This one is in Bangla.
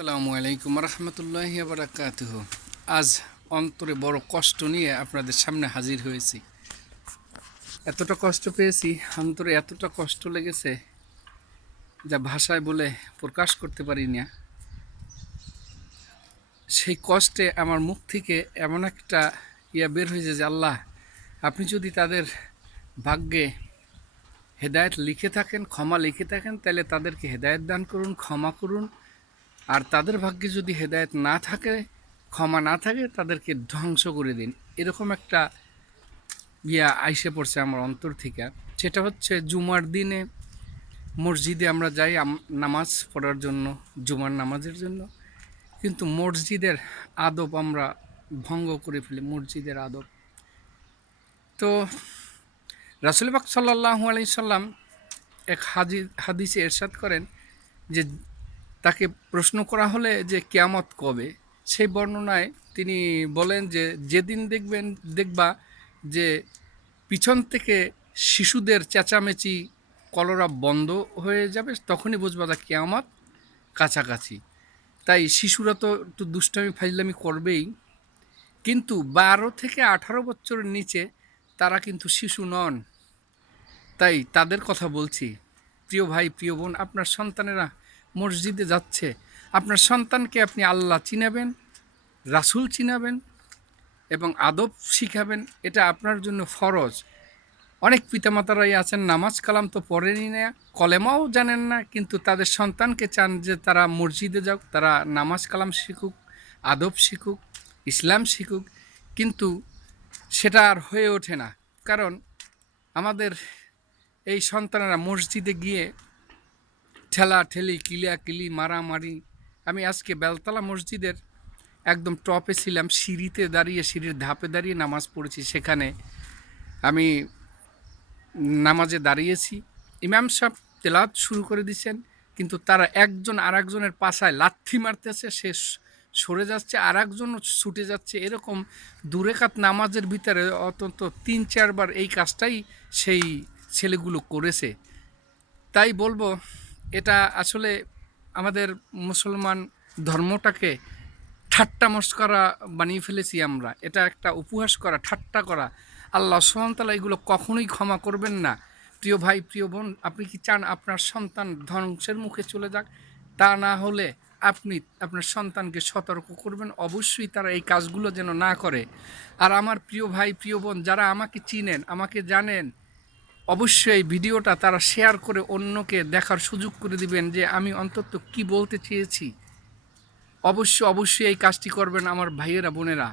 আসসালামু আলাইকুম রহমতুল্লাহ বারাকাতুহ। আজ অন্তরে বড় কষ্ট নিয়ে আপনাদের সামনে হাজির হয়েছি। এতটা কষ্ট পেয়েছি, অন্তরে এতটা কষ্ট লেগেছে যা ভাষায় বলে প্রকাশ করতে পারি না সেই কষ্টে আমার মুখ থেকে এমন একটা ইয়া বের হয়েছে যে, আল্লাহ, আপনি যদি তাদের ভাগ্যে হেদায়েত লিখে থাকেন, ক্ষমা লিখে থাকেন, তাহলে তাদেরকে হেদায়েত দান করুন, ক্ষমা করুন আর তাদের ভাগ্যে যদি হেদায়েত না থাকে, ক্ষমা না থাকে, তাদেরকে ধ্বংস করে দিন। এরকম একটা ইয়া আইসে পড়ছে আমার অন্তর থেকে। সেটা হচ্ছে জুমার দিনে মসজিদে আমরা যাই নামাজ পড়ার জন্য, জুমার নামাজের জন্য। কিন্তু মসজিদের আদব আমরা ভঙ্গ করে ফেলি, মসজিদের আদব। তো রাসুল পাক সাল্লাহ আলি সাল্লাম এক হাজি, হাদিসে এরশাদ করেন যে তাকে প্রশ্ন করা হলে যে কেয়ামত কবে, সেই বর্ণনায় তিনি বলেন যে যেদিন দেখবেন, দেখবা যে পিছন থেকে শিশুদের চেঁচামেচি, কলরা বন্ধ হয়ে যাবে, তখনই বুঝবা যে কেয়ামত কাছাকাছি। তাই শিশুরা তো একটু দুষ্টামি ফাইজলামি করবেই। কিন্তু বারো থেকে আঠারো বছরের নিচে তারা কিন্তু শিশু নন। তাই তাদের কথা বলছি। প্রিয় ভাই, প্রিয় বোন, আপনার সন্তানেরা মসজিদে যাচ্ছে। আপনার সন্তানকে আপনি আল্লাহ চিনাবেন, রাসূল চিনাবেন এবং আদব শিখাবেন, এটা আপনার জন্য ফরজ। অনেক পিতামাতারাই আছেন, নামাজ কালাম তো পড়েনি না, কলেমাও জানেন না, কিন্তু তাদের সন্তানকে চান যে তারা মসজিদে যাক, তারা নামাজ কালাম শিখুক, আদব শিখুক, ইসলাম শিখুক, কিন্তু সেটা আর হয়ে ওঠে না। কারণ আমাদের এই সন্তানেরা মসজিদে গিয়ে ঠেলা ঠেলি, কিলিয়া কিলি, মারামারি। আমি আজকে বেলতলা মসজিদের একদম টপে ছিলাম, সিঁড়িতে দাঁড়িয়ে, সিঁড়ির ধাপে দাঁড়িয়ে নামাজ পড়েছি। সেখানে আমি নামাজে দাঁড়িয়েছি। ইমাম সাহেব তেলাত শুরু করে দিচ্ছেন, কিন্তু তারা একজন আর একজনের পাশায় লাথি মারতেছে, সে সরে যাচ্ছে আর একজনও ছুটে যাচ্ছে। এরকম দূরেকাত নামাজের ভিতরে অন্তত তিন, চারবার এই কাজটাই সেই ছেলেগুলো করেছে। তাই বলব এটা আসলে আমাদের মুসলমান ধর্মটাকে ঠাট্টা মস্করা বানিয়ে ফেলেছি আমরা। এটা একটা উপহাস করা, ঠাট্টা করা। আল্লাহ সুমতলা এগুলো কখনোই ক্ষমা করবেন না। প্রিয় ভাই, প্রিয় বোন, আপনি কি চান আপনার সন্তান ধ্বংসের মুখে চলে যাক? তা না হলে আপনি আপনার সন্তানকে সতর্ক করবেন। অবশ্যই তারা এই কাজগুলো যেন না করে। আর আমার প্রিয় ভাই, প্রিয় বোন, যারা আমাকে চিনেন, আমাকে জানেন অবশ্যই ভিডিওটা তারা শেয়ার করে অন্যকে দেখার সুযোগ করে দিবেন যে আমি অন্তত কি বলতে চেয়েছি। অবশ্যই অবশ্যই এই কাজটি করবেন আমার ভাইয়েরা, বোনেরা।